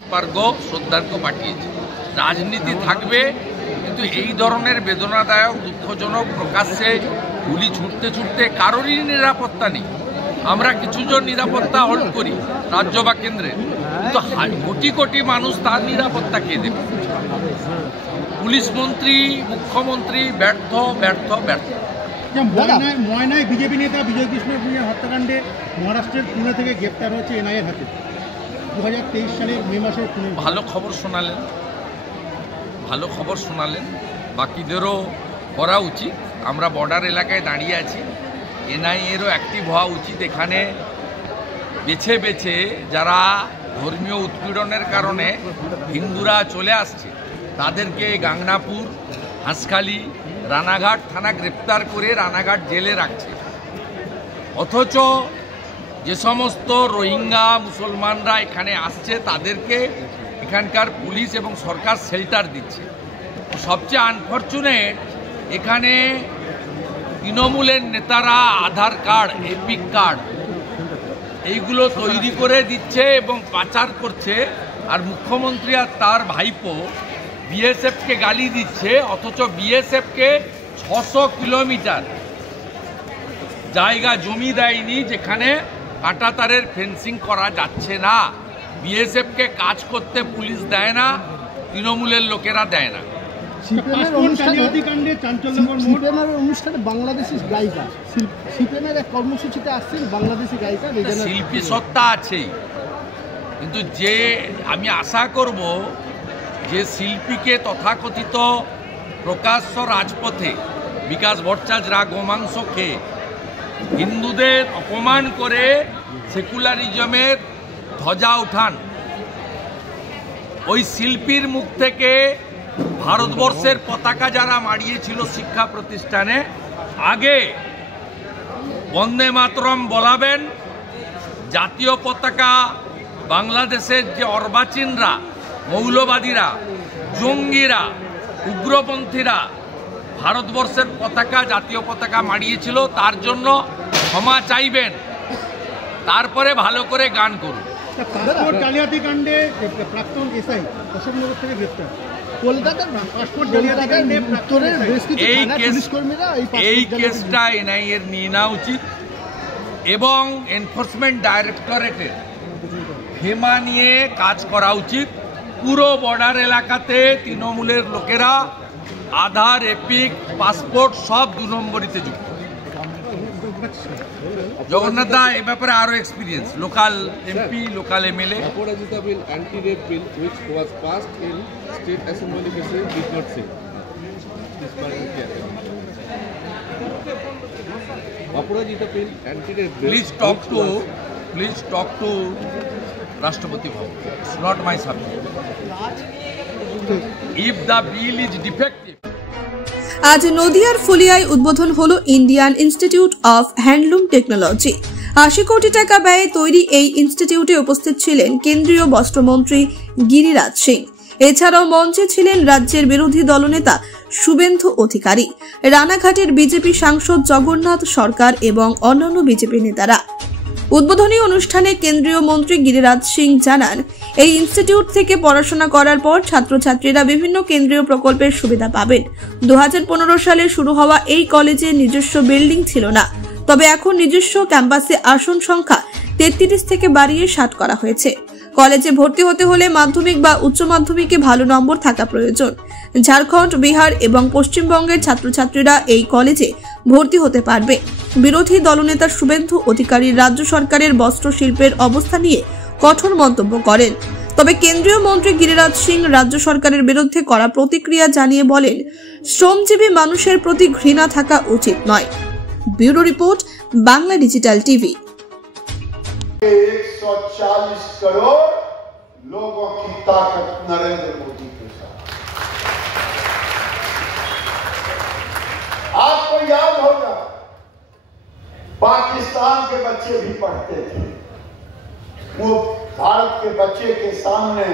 শ্রদ্ধার্ঘ্য পাঠিয়েছে। রাজনীতি থাকবে, কিন্তু এই ধরনের বেদনাদায়ক দুঃখজনক প্রকাশ্যে গুলি ছুটতে ছুটতে কারোরই নিরাপত্তা নেই। আমরা কিছুজন নিরাপত্তা হোল্ড করি রাজ্য বা কেন্দ্রে, কিন্তু কোটি কোটি মানুষ তার নিরাপত্তা কে দেবে? পুলিশ মন্ত্রী, মুখ্যমন্ত্রী ব্যর্থ ব্যর্থ ব্যর্থ। ময়নায় বিজেপি নেতা বিজয় কৃষ্ণ ভূঁইয়ার হত্যাকাণ্ডে মহারাষ্ট্রের পুনে থেকে গ্রেপ্তার হয়েছে এনআইএর হাতে। 2023 সালের মে মাসে ভালো খবর শোনালেন, বাকিদেরও করা উচিত। আমরা বর্ডার এলাকায় দাঁড়িয়ে আছি, এনআইএরও অ্যাক্টিভ হওয়া উচিত। এখানে বেছে বেছে যারা ধর্মীয় উৎপীড়নের কারণে হিন্দুরা চলে আসছে তাদেরকে গাংনাপুর, হাঁসখালি, রানাঘাট থানা গ্রেপ্তার করে রানাঘাট জেলে রাখছে। অথচ যে সমস্ত রোহিঙ্গা মুসলমানরা এখানে আসছে তাদেরকে এখানকার পুলিশ এবং সরকার শেল্টার দিচ্ছে। সবচেয়ে আনফর্চুনেট, এখানে তৃণমূলের নেতারা আধার কার্ড, এপিক কার্ড এইগুলো তৈরি করে দিচ্ছে এবং পাচার করছে, আর মুখ্যমন্ত্রী আর তার ভাইপো বিএসএফকে গালি দিচ্ছে। অথচ বিএসএফকে 600 কিলোমিটার জায়গা জমি দেয়নি যেখানে কাঁটাতারের ফেন্সিং করা যাচ্ছে না। বিএসএফকে কাজ করতে পুলিশ দেয় না, তৃণমূলের লোকেরা দেয় না। অনুষ্ঠানে বাংলাদেশি গায়িকা সিপিএমের এক কর্মসূচিতে আসছেন বাংলাদেশি গায়িকা। শিল্পী সত্তা আছেই, কিন্তু যে আমি আশা করব যে শিল্পীকে তথাকথিত প্রকাশ্য রাজপথে বিকাশ ভট্টাচার্যরা গোমাংস খেয়ে হিন্দুদের অপমান করে সেকুলারিজমের ধ্বজা উঠান, ওই শিল্পীর মুখ থেকে ভারতবর্ষের পতাকা যারা মাড়িয়েছিল শিক্ষা প্রতিষ্ঠানে, আগে বন্দে মাতরম বলাবেন, জাতীয় পতাকা বাংলাদেশের যে অর্বাচীনরা, মৌলবাদীরা, জঙ্গিরা, উগ্রপন্থীরা ভারতবর্ষের পতাকা, জাতীয় পতাকা মাড়িয়েছিল, তার জন্য ক্ষমা চাইবেন, তারপরে ভালো করে গান করুন। পাসপোর্ট জালিয়াতি কাণ্ডে প্রাক্তন এসআই অশোকনগর থেকে গ্রেপ্তার। এই কেসটা এনআইএর নিয়ে নেওয়া উচিত এবং এনফোর্সমেন্ট ডাইরেক্টরেটের হেমা নিয়ে কাজ করা উচিত। পুরো বর্ডার এলাকাতে তৃণমূলের লোকেরা আধার, এপিক, পাসপোর্ট সব 2 নম্বরিতে যুক্ত। জগন্নাথ দা এ ব্যাপারে আরো experience, local MP, local MLA. Aparajita bill, anti-rape bill which was passed in state assembly did not say. Aparajita bill, anti-rape bill. Please talk to Rashtrapati Bhavan. It's not my subject. If the bill is defective. আজ নদিয়ার ফুলিয়ায় উদ্বোধন হলো Indian institute of handloom technology. 80 কোটি টাকা ব্যয়ে তৈরি এই ইনস্টিটিউটে উপস্থিত ছিলেন কেন্দ্রীয় বস্ত্রমন্ত্রী গিরিরাজ সিং। এছাড়াও মঞ্চে ছিলেন রাজ্যের বিরোধী দলনেতা শুভেন্দু অধিকারী, রানাঘাটের বিজেপি সাংসদ জগন্নাথ সরকার এবং অন্যান্য বিজেপি নেতারা। উদ্বোধনী অনুষ্ঠানে কেন্দ্রীয় মন্ত্রী গিরিরাজ সিং জানান, এই ইনস্টিটিউট থেকে পড়াশোনা করার পর ছাত্রছাত্রীরা বিভিন্ন কেন্দ্রীয় প্রকল্পের সুবিধা পাবেন। 2015 সালে শুরু হওয়া এই কলেজে নিজস্ব বিল্ডিং ছিল না, তবে এখন নিজস্ব ক্যাম্পাসে আসন সংখ্যা 33 থেকে বাড়িয়ে 60 করা হয়েছে। কলেজে ভর্তি হতে হলে মাধ্যমিক বা উচ্চ মাধ্যমিকে ভালো নম্বর থাকা প্রয়োজন। ঝাড়খণ্ড, বিহার এবং পশ্চিমবঙ্গের ছাত্রছাত্রীরা এই কলেজে ভর্তি হতে পারবে। বিরোধী দলনেতা শুভেন্দু অধিকারী রাজ্য সরকারের বস্ত্র শিল্পের অবস্থা নিয়ে কঠোর মন্তব্য করেন। তবে কেন্দ্রীয় মন্ত্রী গিরিরাজ সিং রাজ্য সরকারের বিরুদ্ধে কড়া প্রতিক্রিয়া জানিয়ে বলেন, শ্রমজীবী মানুষের প্রতি ঘৃণা থাকা উচিত নয়। Bureau report, Bangla digital TV. 140 crore लोगों की ताकत नरेंद्र मोदी के साथ। आपको याद होगा, पाकिस्तान के बच्चे भी पढ़ते थे, वो भारत के बच्चे के सामने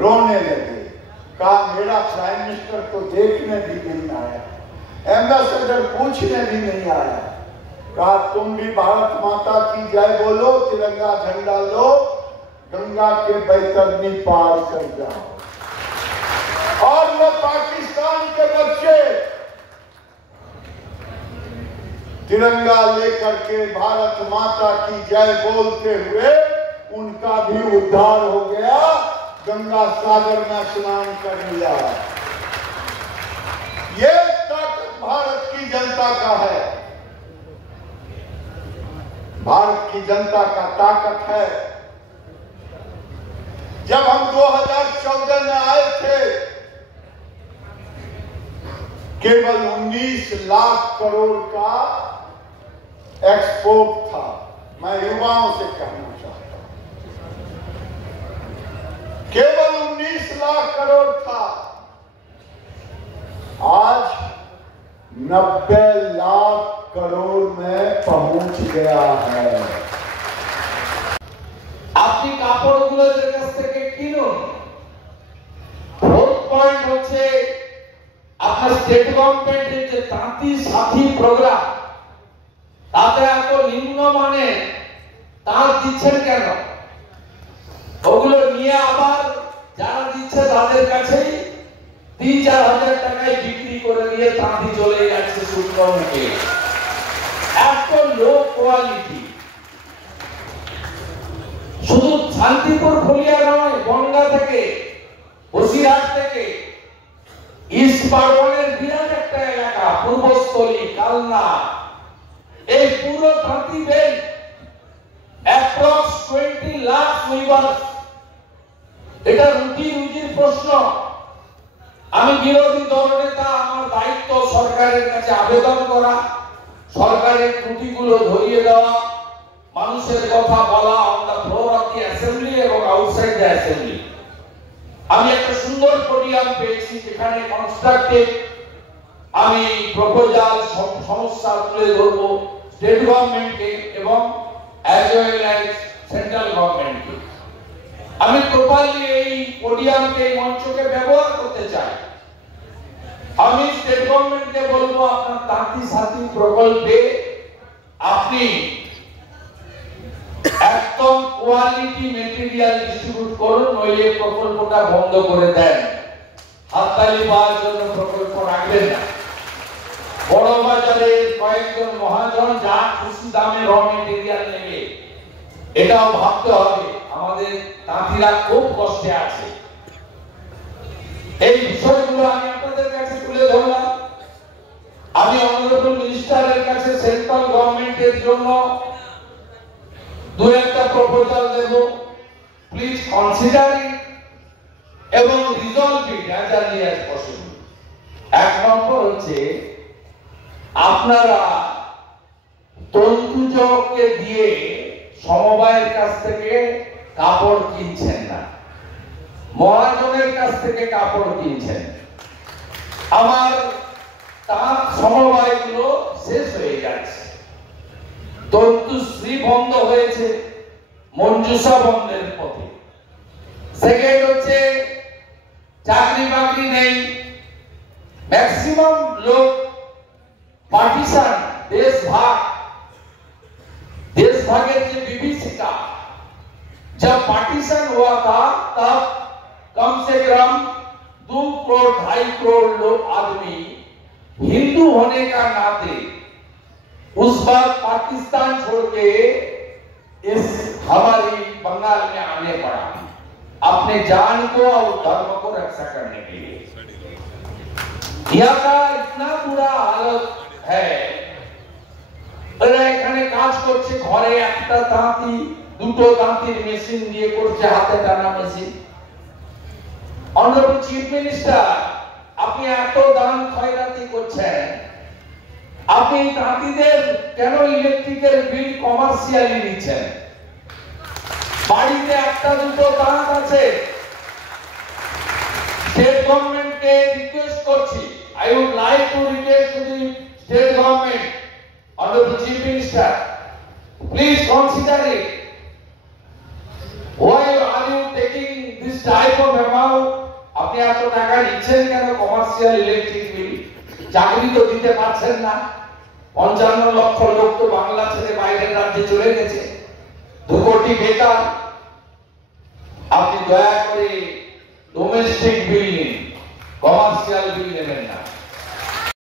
रोने लगे, कहा मेरा प्राइम मिनिस्टर तो देखने भी नहीं आया, एम्बेसडर पूछने भी नहीं आया, कहा तुम भी भारत माता की जय बोलो, तिरंगा झंडा लो, गंगा के बैतरनी पार कर जाओ। और वो पाकिस्तान के बच्चे तिरंगा लेकर के भारत माता की जय बोलते हुए उनका भी उद्धार हो गया, गंगा सागर में स्नान कर लिया। ये ताकत भारत की जनता का है, भारत की जनता का ताकत है। जब हम 2014 में आए थे, केवल 19 लाख करोड़ का एक्सपोर्ट था। मैं युवाओं से कहना चाहता हूं, केवल 19 लाख करोड़ था, आज 90 लाख करोड़ में पहुंच गया है। আপনি কাপড়গুলো এর কাছ থেকে কিনুন। ফোর্থ পয়েন্ট হচ্ছে আপনার স্টেট গভর্নমেন্টের যে তাঁতি সাথী প্রোগ্রাম, তাতে এত নিম্নমানের তাঁত দিচ্ছেন কেন? ওগুলো নিয়ে আবার যারা দিচ্ছে তাদের কাছেই 3-4 হাজার টাকায় বিক্রি করে দিয়ে তাঁতি চলে যাচ্ছে শূন্য মুখে। এত লো কোয়ালিটি। শুধু শান্তিপুর ফুলিয়া নয়, বনগা থেকে, বসিরহাট থেকে, ইস্ট পার্বনের বিরাট একটা এলাকা, পূর্বস্থলী, কালনা, এই পুরো তাঁতি বেল্ট অ্যাপ্রক্স 20 লাখ উইভার্স। এটা রুজির প্রশ্ন। আমি বিরোধী দলনেতা, আমার দায়িত্ব সরকারের কাছে আবেদন করা, সরকারের ত্রুটিগুলো ধরিয়ে দেওয়া, মানুষের কথা বলা on the floor of the assembly এবং আউটসাইড দ্য অ্যাসেম্বলি। আমি একটা সুন্দর পোডিয়াম পেয়েছি যেখানে কনস্ট্রাকটিভ আমি প্রপোজাল, সমস্যা তুলে ধরবো স্টেট গভর্নমেন্টকে এবং অ্যাজ ওয়েল অ্যাজ সেন্ট্রাল গভর্নমেন্টকে। আমি প্রপারলি এই পোডিয়ামকে, এই মঞ্চকে ব্যবহার করতে চাই। আমি স্টেট গভর্নমেন্টকে বলবো, আপনার তাঁতি সাথী প্রকল্পে আপনি একদম কোয়ালিটি মেটেরিয়াল ডিস্ট্রিবিউট করুন, নইলে প্রকল্পটা বন্ধ করে দেন। হাততালি পাওয়ার জন্য প্রকল্প রাখবেন না। বড় বাজারে কয়েকজন মহাজন যা খুশি দামে র মেটেরিয়াল নেবে, এটাও ভাবতে হবে। আমাদের তাঁতিরা খুব কষ্টে আছে। এই বিষয়গুলো আমি আপনাদের কাছে তুলে ধরলাম। আমি অনারেবল মিনিস্টারের কাছে সেন্ট্রাল গভর্নমেন্টের জন্য 2-1টা প্রপোজাল দেব। প্লিজ কনসিডার ইট এবং resolve it as early as possible. 1 number হচ্ছে, আপনারা তন্তুজকে দিয়ে সমবায়ের কাছ থেকে কাপড় কিনছেন না, মহাজনের কাছ থেকে কাপড় কিনছেন। আমার তাঁত সমবায়গুলো শেষ হয়ে যাচ্ছে। তন্তুশ্রী বন্ধ হয়েছে, মঞ্জুসা বন্ধের পথে। সেকেন্ড হচ্ছে, চাকরি বাকরি নেই। ম্যাক্সিমাম লোক पार्टीशन, देश भागेर जो विभीषिका, जब पार्टीशन हुआ था तब कम से कम 2 करोड़ 2.5 करोड़ लोग आदमी हिंदू होने का नाते उस बार पाकिस्तान छोड़ के इस हमारी बंगाल में आने पड़ा, अपने जान को और धर्म को रक्षा करने के लिए। यहाँ का इतना बुरा हालत है, এখানে কাজ করছে, ঘরে একটা তাঁতি, 2টো তাঁতির মেশিন দিয়ে করছে, হাতে টানা মেশিন। অনারেবল চিফ মিনিস্টার, আপনি এত দান খয়রাতি করছেন, আপনি তাঁতিদের কেন ইলেকট্রিকের বিল কমার্শিয়ালি নিচ্ছেন? বাড়িতে একটা 2টো তাঁত আছে। স্টেট গভর্নমেন্টকে রিকোয়েস্ট করছি, I would like to request to the state government, Honorable Chief Minister, please consider it. Why are you taking this type of amount? আপনি এত টাকা নিচ্ছেন কেন কমার্শিয়াল ইলেকট্রিক বিল? চাকরি তো দিতে পারছেন না। 55 লক্ষ লোক তো বাংলা ছেড়ে বাইরের রাজ্যে চলে গেছে, 2 কোটি বেকার। আপনি দয়া করে ডোমেস্টিক বিল নিন।